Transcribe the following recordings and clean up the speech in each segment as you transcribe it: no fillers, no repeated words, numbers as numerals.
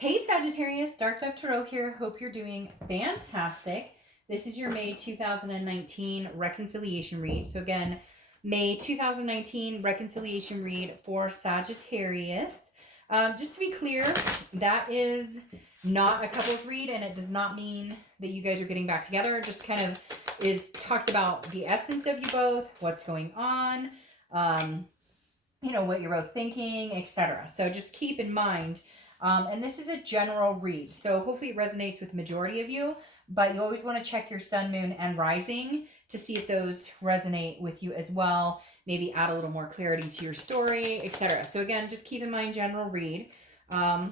Hey Sagittarius, Dark Dove Tarot here. Hope you're doing fantastic. This is your May 2019 reconciliation read. So again, May 2019 reconciliation read for Sagittarius. Just to be clear, that is not a couples read, and it does not mean that you guys are getting back together. It just kind of talks about the essence of you both, what's going on, what you're both thinking, etc. So just keep in mind. And this is a general read, so hopefully it resonates with the majority of you, but you always want to check your sun, moon, and rising to see if those resonate with you as well. Maybe add a little more clarity to your story, etc. So again, just keep in mind general read. But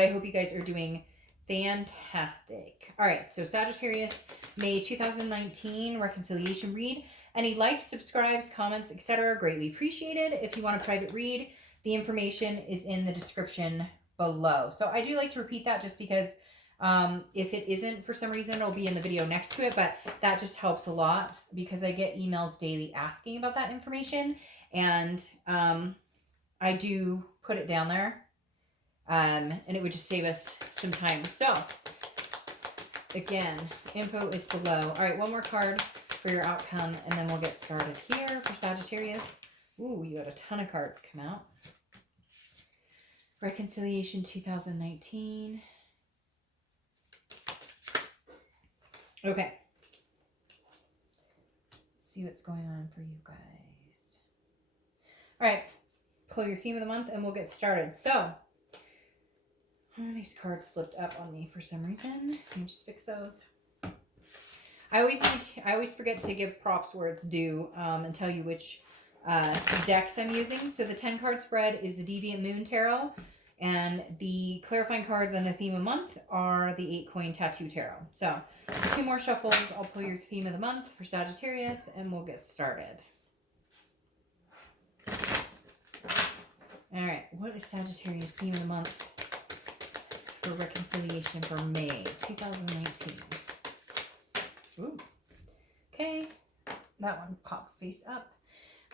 I hope you guys are doing fantastic. All right, so Sagittarius, May 2019 reconciliation read. Any likes, subscribes, comments, etc. greatly appreciated. If you want a private read, the information is in the description below. So I do like to repeat that just because if it isn't for some reason, it'll be in the video next to it, but that just helps a lot because I get emails daily asking about that information, and I do put it down there, and it would just save us some time. So again, info is below. All right, one more card for your outcome, and then we'll get started here for Sagittarius. Ooh, you had a ton of cards come out. Reconciliation 2019. Okay. Let's see what's going on for you guys. All right. Pull your theme of the month and we'll get started. So, these cards flipped up on me for some reason. Let me just fix those. I always forget to give props where it's due and tell you which decks I'm using. So the 10 card spread is the Deviant Moon Tarot, and the clarifying cards on the theme of the month are the 8 Coin Tattoo Tarot. So 2 more shuffles. I'll pull your theme of the month for Sagittarius and we'll get started. All right, what is Sagittarius theme of the month for reconciliation for May 2019? Ooh. Okay, that one popped face up.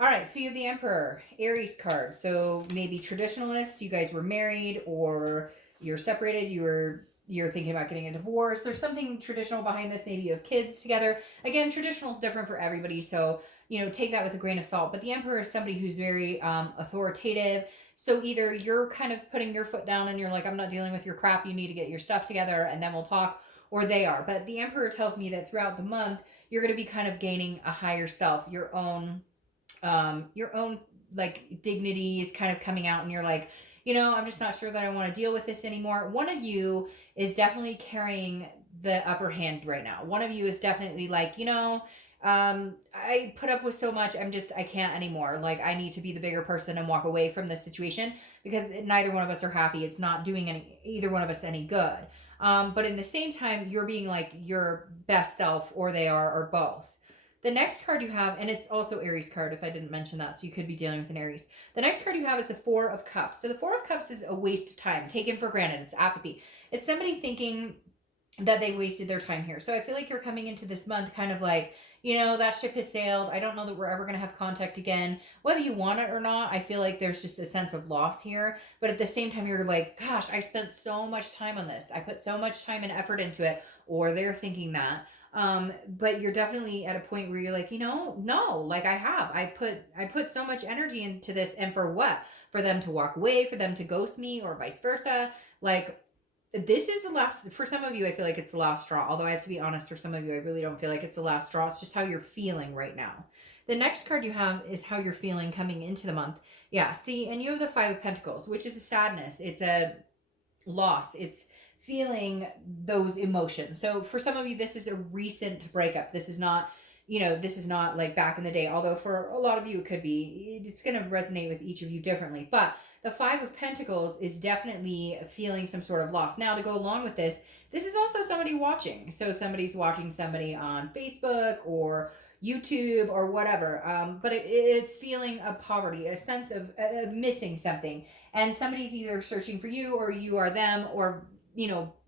All right, so you have the Emperor, Aries card. So maybe traditionalists, you guys were married or you're separated, you're thinking about getting a divorce. There's something traditional behind this. Maybe you have kids together. Again, traditional is different for everybody, so take that with a grain of salt. But the Emperor is somebody who's very authoritative. So either you're kind of putting your foot down and you're like, I'm not dealing with your crap, you need to get your stuff together and then we'll talk, or they are. But the Emperor tells me that throughout the month, you're going to be kind of gaining a higher self, your own like dignity is kind of coming out, and you're like, I'm just not sure that I want to deal with this anymore. One of you is definitely carrying the upper hand right now. One of you is definitely like, I put up with so much. I can't anymore. Like, I need to be the bigger person and walk away from this situation because neither one of us are happy. It's not doing either one of us any good. But in the same time, you're being like your best self, or they are, or both. The next card you have, and it's also Aries card if I didn't mention that, so you could be dealing with an Aries. The next card you have is the 4 of Cups. So the 4 of Cups is a waste of time, taken for granted. It's apathy. It's somebody thinking that they wasted their time here. So I feel like you're coming into this month kind of like, that ship has sailed. I don't know that we're ever going to have contact again. Whether you want it or not, I feel like there's just a sense of loss here. But at the same time, you're like, gosh, I spent so much time on this. I put so much time and effort into it. Or they're thinking that. But you're definitely at a point where you're like, no, like I put so much energy into this, and for what? For them to walk away, for them to ghost me, or vice versa. Like, this is the last, for some of you, I feel like it's the last straw. Although I have to be honest, for some of you, I really don't feel like it's the last straw. It's just how you're feeling right now. The next card you have is how you're feeling coming into the month. Yeah, see, and you have the 5 of Pentacles, which is a sadness. It's a loss. It's feeling those emotions. So for some of you, this is a recent breakup. This is not, this is not like back in the day. Although for a lot of you, it could be. It's going to resonate with each of you differently. But the 5 of Pentacles is definitely feeling some sort of loss. Now, to go along with this is also somebody watching. So somebody's watching somebody on Facebook or YouTube or whatever. But it's feeling a poverty, a sense of missing something. And somebody's either searching for you, or you are them, or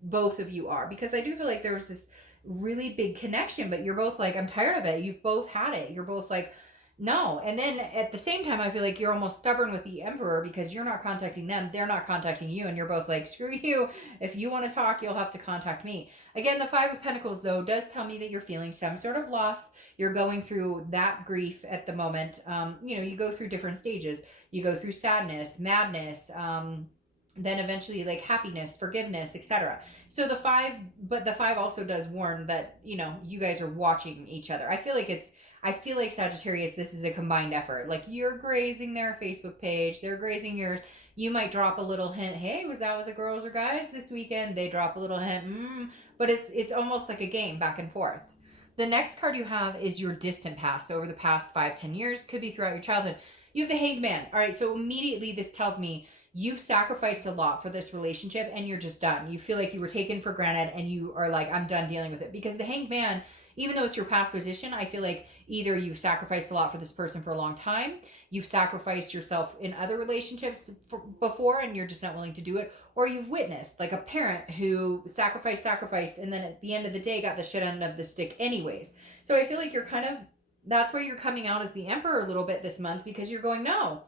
both of you are, because I do feel like there was this really big connection, but you're both like, I'm tired of it. You've both had it. You're both like, No. And then at the same time, I feel like you're almost stubborn with the Emperor because you're not contacting them. They're not contacting you. And you're both like, screw you. If you want to talk, you'll have to contact me. Again, the Five of Pentacles, though, does tell me that you're feeling some sort of loss. You're going through that grief at the moment. You go through different stages. You go through sadness, madness, then eventually like happiness, forgiveness, etc. So the five also does warn that, you guys are watching each other. I feel like Sagittarius, this is a combined effort. Like you're grazing their Facebook page, they're grazing yours. You might drop a little hint, hey, was that with the girls or guys this weekend? They drop a little hint, but it's almost like a game back and forth. The next card you have is your distant past. So over the past 5-10 years, could be throughout your childhood. You have the Hanged Man. All right, so immediately this tells me you've sacrificed a lot for this relationship and you're just done. You feel like you were taken for granted and you are like, I'm done dealing with it. Because the Hanged Man, even though it's your past position, I feel like either you've sacrificed a lot for this person for a long time, you've sacrificed yourself in other relationships before and you're just not willing to do it, or you've witnessed like a parent who sacrificed, and then at the end of the day got the shit end of the stick anyways. So I feel like that's where you're coming out as the Emperor a little bit this month, because you're going, no,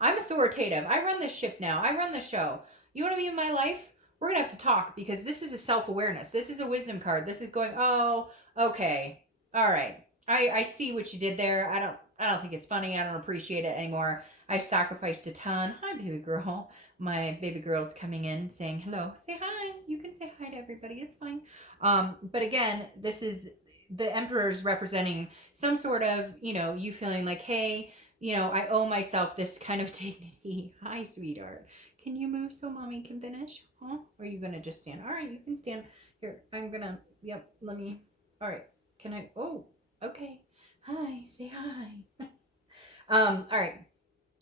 I'm authoritative. I run this ship now. I run the show. You want to be in my life? We're going to have to talk, because this is a self-awareness. This is a wisdom card. This is going, oh, okay. All right. I see what you did there. I don't think it's funny. I don't appreciate it anymore. I've sacrificed a ton. Hi, baby girl. My baby girl's coming in saying hello. Say hi. You can say hi to everybody. It's fine. But again, this is the Emperor's representing some sort of, you feeling like, hey, I owe myself this kind of dignity. Hi, sweetheart. Can you move so mommy can finish? Huh? Or are you going to just stand? All right, you can stand. Here, I'm going to, all right. Can I, oh, okay. Hi, say hi. All right.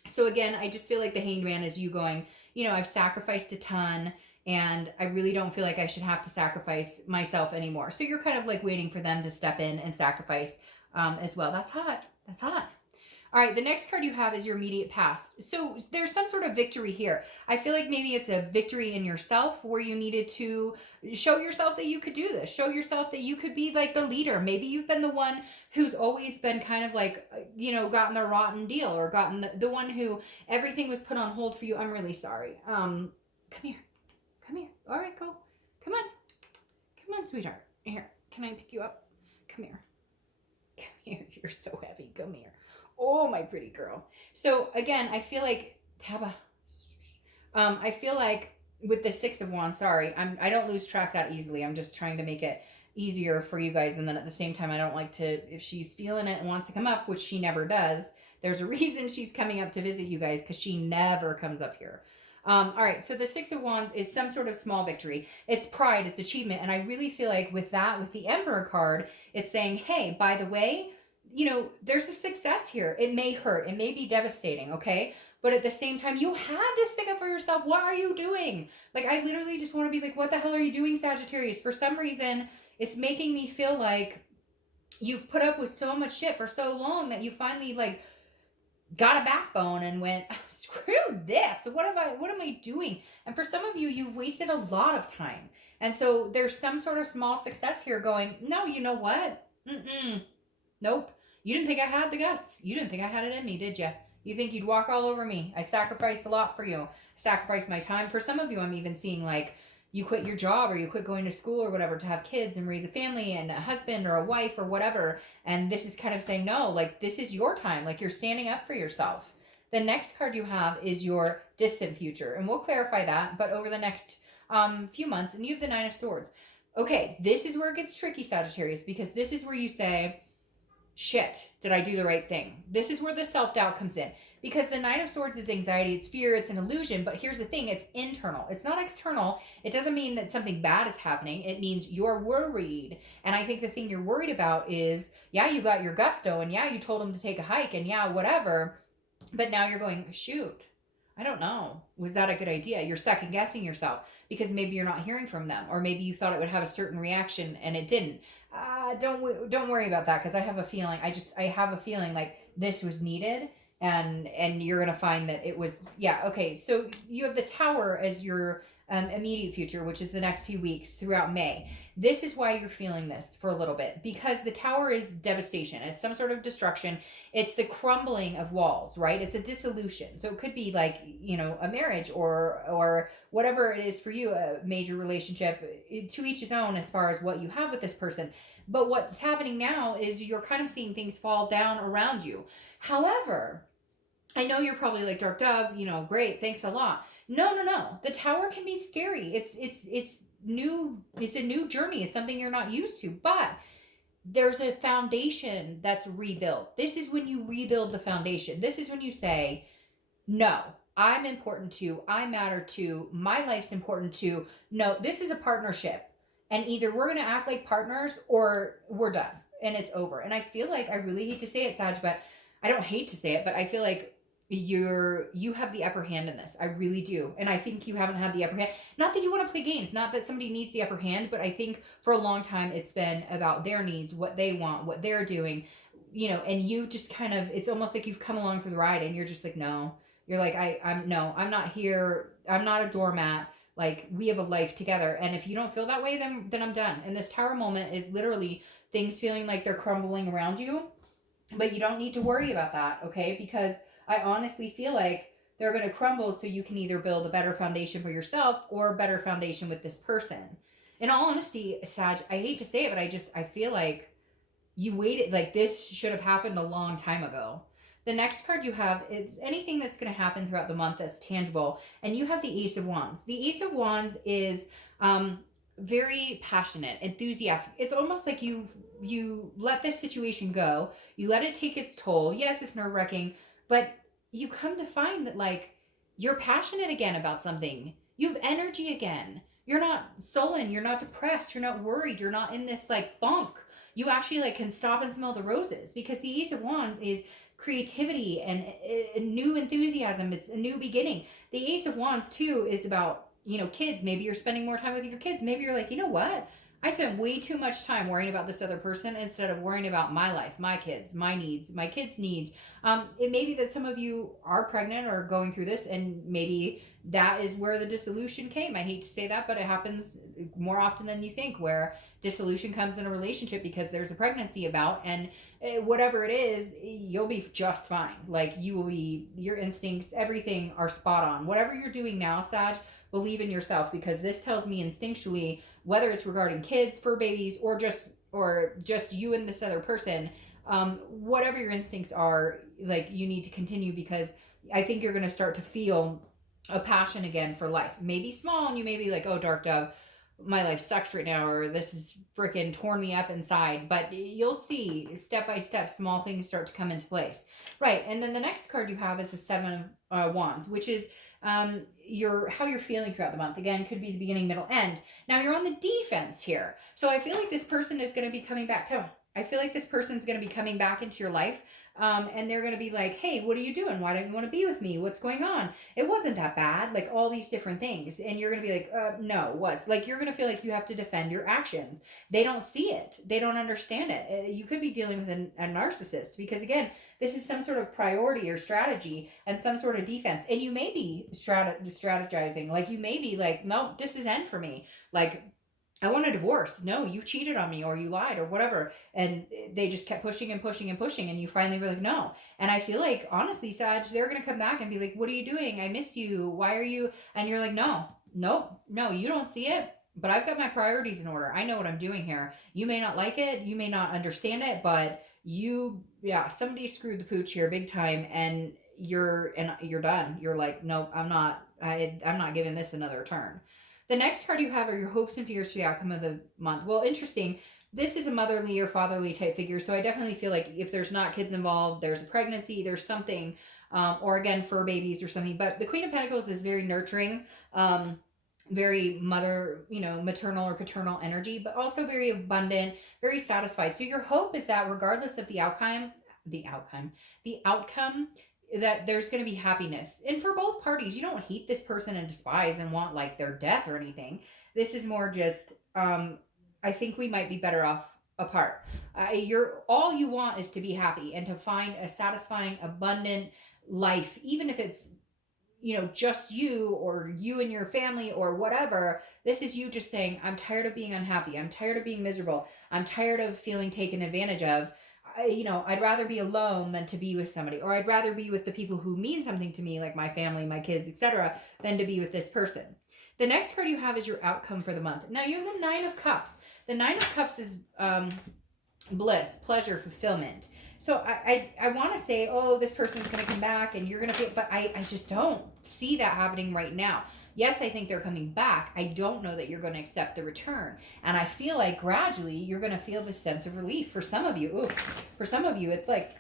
So again, I just feel like the Hanged Man is you going, I've sacrificed a ton and I really don't feel like I should have to sacrifice myself anymore. So you're kind of like waiting for them to step in and sacrifice as well. That's hot. That's hot. All right, the next card you have is your immediate past. So there's some sort of victory here. I feel like maybe it's a victory in yourself where you needed to show yourself that you could do this. Show yourself that you could be like the leader. Maybe you've been the one who's always been kind of like, gotten the rotten deal, or gotten the one who everything was put on hold for you. I'm really sorry. Come here. Come here. All right, go. Come on. Come on, sweetheart. Here, can I pick you up? Come here. Come here. You're so heavy. Come here. Oh, my pretty girl. So again, I feel like Taba. I feel like with the Six of Wands, sorry, I don't lose track that easily. I'm just trying to make it easier for you guys, and then at the same time, I don't like to, if she's feeling it and wants to come up, which she never does. There's a reason she's coming up to visit you guys, because she never comes up here. All right, so the Six of Wands is some sort of small victory. It's pride, it's achievement, and I really feel like with the Emperor card, it's saying, hey, by the way, there's a success here. It may hurt. It may be devastating, okay? But at the same time, you had to stick up for yourself. What are you doing? Like, I literally just want to be like, what the hell are you doing, Sagittarius? For some reason, it's making me feel like you've put up with so much shit for so long that you finally, like, got a backbone and went, screw this. What am I doing? And for some of you, you've wasted a lot of time. And so there's some sort of small success here going, no, you know what? Nope. You didn't think I had the guts. You didn't think I had it in me, did you? You think you'd walk all over me. I sacrificed a lot for you. I sacrificed my time. For some of you, I'm even seeing like you quit your job or you quit going to school or whatever to have kids and raise a family and a husband or a wife or whatever. And this is kind of saying, no, like this is your time. Like you're standing up for yourself. The next card you have is your distant future. And we'll clarify that, but over the next few months. And you have the Nine of Swords. Okay, this is where it gets tricky, Sagittarius, because this is where you say, shit, did I do the right thing? This is where the self-doubt comes in, because the Nine of Swords is anxiety, it's fear, it's an illusion, but here's the thing, it's internal. It's not external. It doesn't mean that something bad is happening. It means you're worried. And I think the thing you're worried about is, yeah, you got your gusto, and yeah, you told him to take a hike, and yeah, whatever, but now you're going, shoot, I don't know. Was that a good idea? You're second guessing yourself because maybe you're not hearing from them, or maybe you thought it would have a certain reaction and it didn't. Don't worry about that, because I have a feeling. I have a feeling like this was needed, and you're gonna find that it was. Yeah. Okay. So you have the Tower as your immediate future, which is the next few weeks throughout May. This is why you're feeling this for a little bit, because the Tower is devastation. It's some sort of destruction. It's the crumbling of walls, right? It's a dissolution. So it could be like, a marriage or whatever it is for you, a major relationship, to each his own as far as what you have with this person. But what's happening now is you're kind of seeing things fall down around you. However, I know you're probably like, Dark Dove, great, thanks a lot. No, no, no. The Tower can be scary. It's new. It's a new journey. It's something you're not used to, but there's a foundation that's rebuilt. This is when you rebuild the foundation. This is when you say, no, I'm important to, I matter to, my life's important to. No, this is a partnership. And either we're going to act like partners or we're done and it's over. And I feel like, I really hate to say it, Sag, but I don't hate to say it, but I feel like you have the upper hand in this. I really do. And I think you haven't had the upper hand. Not that you want to play games, not that somebody needs the upper hand, but I think for a long time it's been about their needs, what they want, what they're doing, and you just kind of, it's almost like you've come along for the ride and you're just like, no. You're like, I'm not here. I'm not a doormat. Like, we have a life together. And if you don't feel that way, then I'm done. And this Tower moment is literally things feeling like they're crumbling around you. But you don't need to worry about that, okay? Because I honestly feel like they're going to crumble so you can either build a better foundation for yourself or a better foundation with this person. In all honesty, Sag, I hate to say it, but I feel like you waited, like this should have happened a long time ago. The next card you have is anything that's going to happen throughout the month that's tangible. And you have the Ace of Wands. The Ace of Wands is very passionate, enthusiastic. It's almost like you let this situation go. You let it take its toll. Yes, it's nerve-wracking, but you come to find that, like, you're passionate again about something. You have energy again. You're not sullen. You're not depressed. You're not worried. You're not in this, like, funk. You actually, like, can stop and smell the roses, because the Ace of Wands is creativity and a new enthusiasm. It's a new beginning. The Ace of Wands, too, is about, kids. Maybe you're spending more time with your kids. Maybe you're like, you know what? I spent way too much time worrying about this other person instead of worrying about my life, my kids, my needs, my kids' needs. It may be that some of you are pregnant or going through this, and maybe that is where the dissolution came. I hate to say that, but it happens more often than you think, where dissolution comes in a relationship because there's a pregnancy about, and whatever it is, you'll be just fine. Like, you will be, your instincts, everything are spot on. Whatever you're doing now, Sag, believe in yourself, because this tells me instinctually, whether it's regarding kids, fur babies, or just you and this other person, whatever your instincts are, like, you need to continue, because I think you're going to start to feel a passion again for life. Maybe small, and you may be like, oh, Dark Dove, my life sucks right now, or this is freaking torn me up inside. But you'll see step by step small things start to come into place. Right. And then the next card you have is the Seven of Wands, which is how you're feeling throughout the month. Again, could be the beginning, middle, end. Now you're on the defense here. So I feel like this person is going to be coming back to, I feel like this person's going to be coming back into your life. And they're going to be like, hey, what are you doing? Why don't you want to be with me? What's going on? It wasn't that bad. Like, all these different things. And you're going to be like, no, it was. Like, you're going to feel like you have to defend your actions. They don't see it. They don't understand it. You could be dealing with a narcissist, because, again, this is some sort of priority or strategy and some sort of defense. And you may be strategizing. Like, you may be like, no, this is end for me. Like, I want a divorce. No, you cheated on me, or you lied, or whatever. And they just kept pushing and pushing and pushing. And you finally were like, no. And I feel like, honestly, Sag, they're going to come back and be like, what are you doing? I miss you. Why are you? And you're like, no, you don't see it. But I've got my priorities in order. I know what I'm doing here. You may not like it. You may not understand it, but somebody screwed the pooch here big time. And you're done. You're like, nope, I'm not giving this another turn. The next card you have are your hopes and fears for the outcome of the month. Well, interesting. This is a motherly or fatherly type figure. So I definitely feel like if there's not kids involved, there's a pregnancy, there's something, or again, fur babies or something. But the Queen of Pentacles is very nurturing, very maternal or paternal energy, but also very abundant, very satisfied. So your hope is that regardless of the outcome, that there's going to be happiness. And for both parties, you don't hate this person and despise and want, like, their death or anything. This is more just, I think we might be better off apart. All you want is to be happy and to find a satisfying, abundant life, even if it's, just you or you and your family or whatever. This is you just saying, I'm tired of being unhappy. I'm tired of being miserable. I'm tired of feeling taken advantage of. I'd rather be alone than to be with somebody, or I'd rather be with the people who mean something to me, like my family, my kids, etc., than to be with this person. The next card you have is your outcome for the month. Now you have the Nine of Cups. The Nine of Cups is bliss, pleasure, fulfillment. So I want to say, oh, this person's going to come back and you're going to get, but I just don't see that happening right now. Yes, I think they're coming back. I don't know that you're going to accept the return. And I feel like gradually you're going to feel this sense of relief. For some of you, for some of you, it's like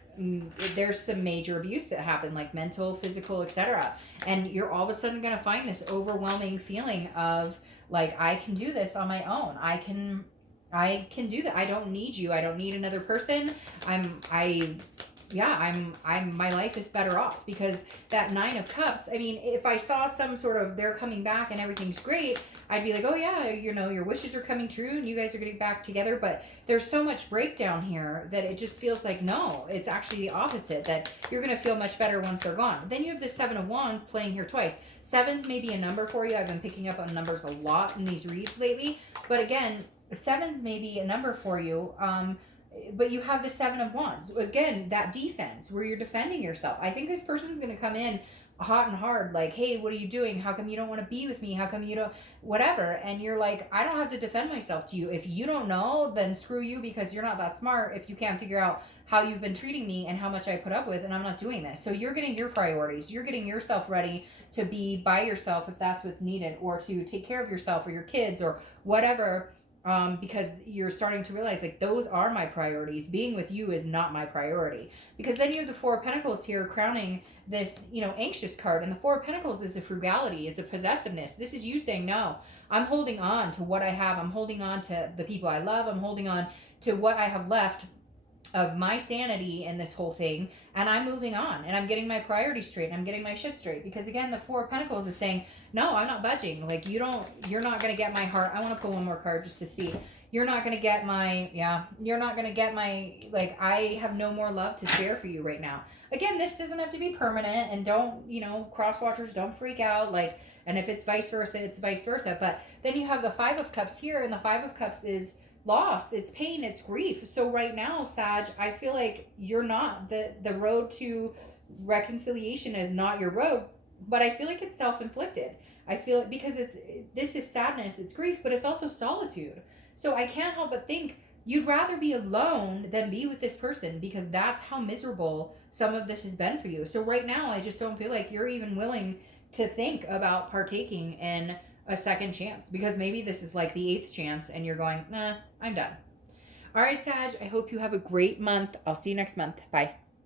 there's some major abuse that happened, like mental, physical, etc. And you're all of a sudden going to find this overwhelming feeling of like, I can do this on my own. I can do that. I don't need you. I don't need another person. My life is better off, because that Nine of Cups, I mean, if I saw some sort of they're coming back and everything's great, I'd be like, oh yeah, your wishes are coming true and you guys are getting back together. But there's so much breakdown here that it just feels like, no, it's actually the opposite, that you're going to feel much better once they're gone. Then you have the Seven of Wands playing here twice. Sevens may be a number for you. I've been picking up on numbers a lot in these reads lately. But again, sevens may be a number for you. But you have the Seven of Wands. Again, that defense where you're defending yourself. I think this person's going to come in hot and hard, like, hey, what are you doing? How come you don't want to be with me? How come you don't, whatever? And you're like, I don't have to defend myself to you. If you don't know, then screw you, because you're not that smart if you can't figure out how you've been treating me and how much I put up with, and I'm not doing this. So you're getting your priorities. You're getting yourself ready to be by yourself if that's what's needed, or to take care of yourself or your kids or whatever. Because you're starting to realize, like, those are my priorities. Being with you is not my priority. Because then you have the Four of Pentacles here crowning this, anxious card. And the Four of Pentacles is a frugality. It's a possessiveness. This is you saying, no, I'm holding on to what I have. I'm holding on to the people I love. I'm holding on to what I have left of my sanity in this whole thing, and I'm moving on, and I'm getting my priorities straight, and I'm getting my shit straight. Because again, the Four of Pentacles is saying, no, I'm not budging. Like, you're not going to get my heart. I want to pull one more card just to see. You're not going to get my, you're not going to get my, like, I have no more love to share for you right now. Again, this doesn't have to be permanent, and don't, cross watchers, don't freak out. Like, and if it's vice versa, it's vice versa. But then you have the Five of Cups here, and the Five of Cups is loss, it's pain, it's grief. So right now, Sag, I feel like you're not, the road to reconciliation is not your road, but I feel like it's self-inflicted. I feel it because this is sadness, it's grief, but it's also solitude. So I can't help but think you'd rather be alone than be with this person, because that's how miserable some of this has been for you. So right now, I just don't feel like you're even willing to think about partaking in a second chance, because maybe this is like the 8th chance and you're going, nah, I'm done. All right, Sag, I hope you have a great month. I'll see you next month. Bye.